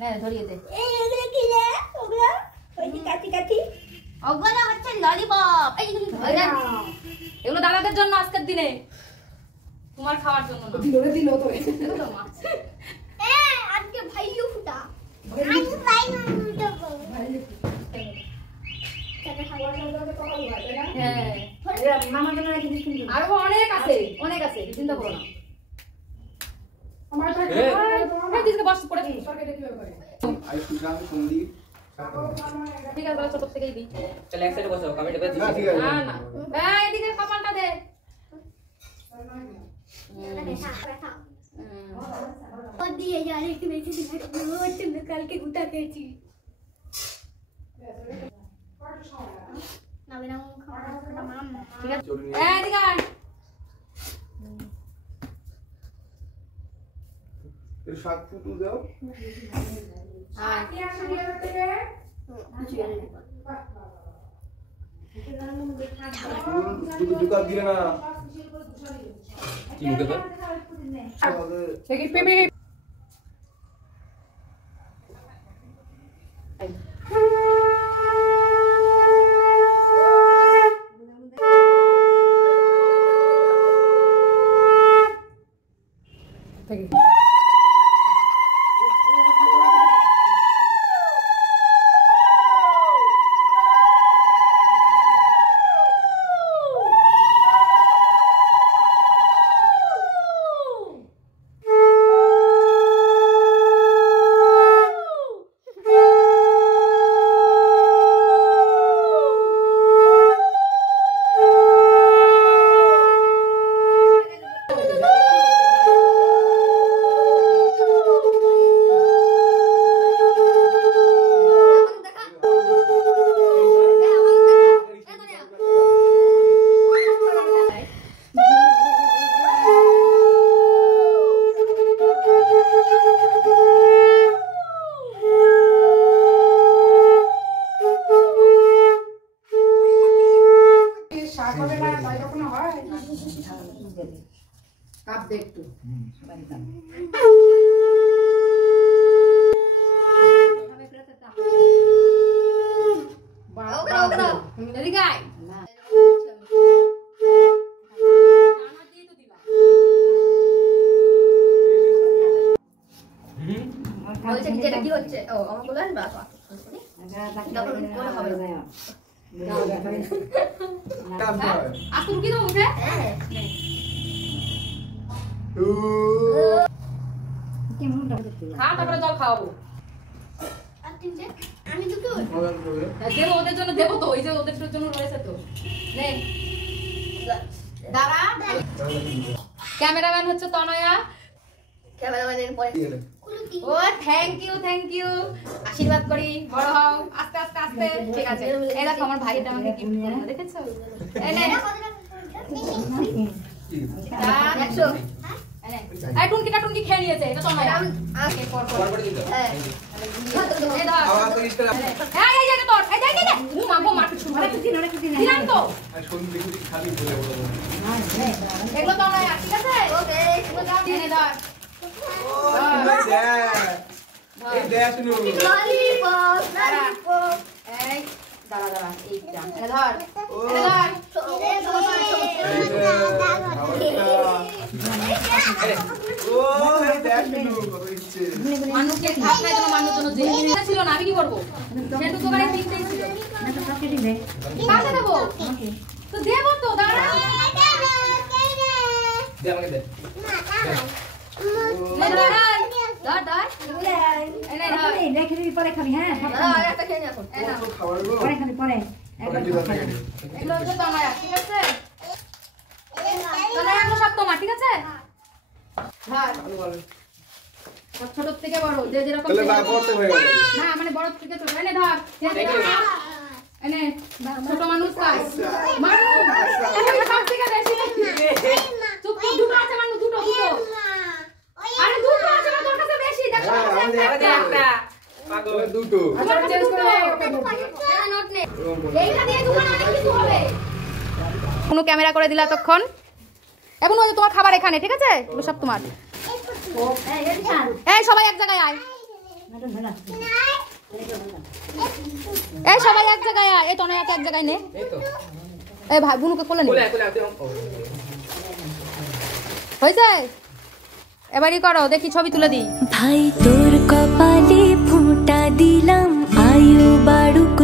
নে ধরিয়ে দে। এই এগুলো কি রে? ওগুলো ওই যে কাটি কাটি ওগুলো হচ্ছে ললিপপ। এই এগুলো দাদাদের জন্য আজকের দিনে, তোমার খাওয়ার জন্য না। দিল তো এগুলো মাছ। এ আজকে ভাইও ফুটা আমি ভাইও ফুটাবো কেন খাওয়া দাওয়া তো ভালো হয় না হ্যাঁ মামার জন্য রেখে দিস কিন্তু আরো অনেক আছে, অনেক আছে, চিন্তা করো না। আমার কাছে এই দিকে বস পড়ে দিই। সরকারে কিভাবে করে আই সুজান সন্দীপ ঠিক আছে ছোট থেকেই দিই। চল এক সাইডে বসো কমেন্টে বেশ না ঠিক আছে না না এই এদিকে কপালটা দে। और दिए जा रहे कि मैं किसी तुम कल के गुटा कहती ना बिना खाना मामा ঠিক আছে এই এদিকে আয়। এর সাত ফুটু দাও আয় কি আসে নিয়ে থেকে দুটো দুকা দিলে না কি মুখে তো থেকে পেপে কাপ দে একটু এদিকে আয়। বলছে কি যেটা কি হচ্ছে? ও আমার বলে আসবে বাবা। আজকে রুকি দাও মুখে। খা তারপরে জল খাওয়াবো। আমি তো তো দেবো ওদের জন্য, দেবো তো ওই যে ওদের জন্য রয়েছে তো। নে দাঁড়া। ক্যামেরাম্যান হচ্ছে তনয়া। ক্যামেরাম্যানের পরে ও থ্যাংক ইউ আশীর্বাদ করি বড় হও আস্তে আস্তে আস্তে। ঠিক আছে এই দেখো আমার ভাইটা আমাকে গিফট করলো, দেখেছো? এই নে এই টুনকি খেয়ে নিয়েছে, এটা তনয়া। আগে পর পরপর দিতে হ্যাঁ এই ধর আবার তো ইস্তারা এই যে তোর এই যে ও মাগো মাটি শুরু করে দিলাম তো। আর সন্দীপ দেখি খালি বলে বলে এগুলো তনয়া, ঠিক আছে? ওকে এগুলো দাও দিয়ে ধর। ও এই দেয়া শুনো ললিপপ এই দাঁড়া এইটা এটা ধর ও এটা ধর। ও এই দেয়া শুনো কত ইচ্ছে মানুষকে খাওয়ার জন্য মানুষের জন্য যে জিনিসটা ছিল না আমি কি করব? সেটুকু করে তিনটেই ছিল। কাকে দেবো? তো দেবো তো, দাঁড়া। দে আমাকে দে নে ধর ধর এই নে ধর রেখে দিবি পরে খাবি হ্যাঁ ধর একটা খেয়ে নে এখন। এই নাও। তো খাবার গো পরে খাবি পরে পরে কি দরকার নেই এগুলো হচ্ছে তনয়া, ঠিক আছে? তনয়া এগুলো সব তোমার, ঠিক আছে? ধর সব ছোট থেকে বড় যে যেরকম তাহলে বাবা করতে হয়ে গেল না মানে বড় থেকে ছোট এনে ধর এনে ছোট মানুষ কাজ মানুষ এখানে সব থেকে বেশি চুপ চুপ দুটো আছে মানুষ দুটো আরে দুটো আছে না তোর কাছে বেশি দেখো একটা পাগল দুটো তোমার কাছে দুটো নোট নে এইটা দিয়ে তোমার অনেক কিছু হবে। কোনো ক্যামেরা করে দিলা তখন এখন ওই যে তোমার খাবার এখানে, ঠিক আছে? এগুলো সব তোমার। এই সবাই এক জায়গায় আয়। এই সবাই এক জায়গায় আয়, এই তনয়াকে এক জায়গায় নে। এই তো এই ভাই বুনুকে কোলে নে। কোলে কোলে আতে হয়েছে? এবারই করো, দেখি ছবি তুলে দিই। ভাই তোর কপালে ফোঁটা দিলাম, আয়ু বাড়ুক।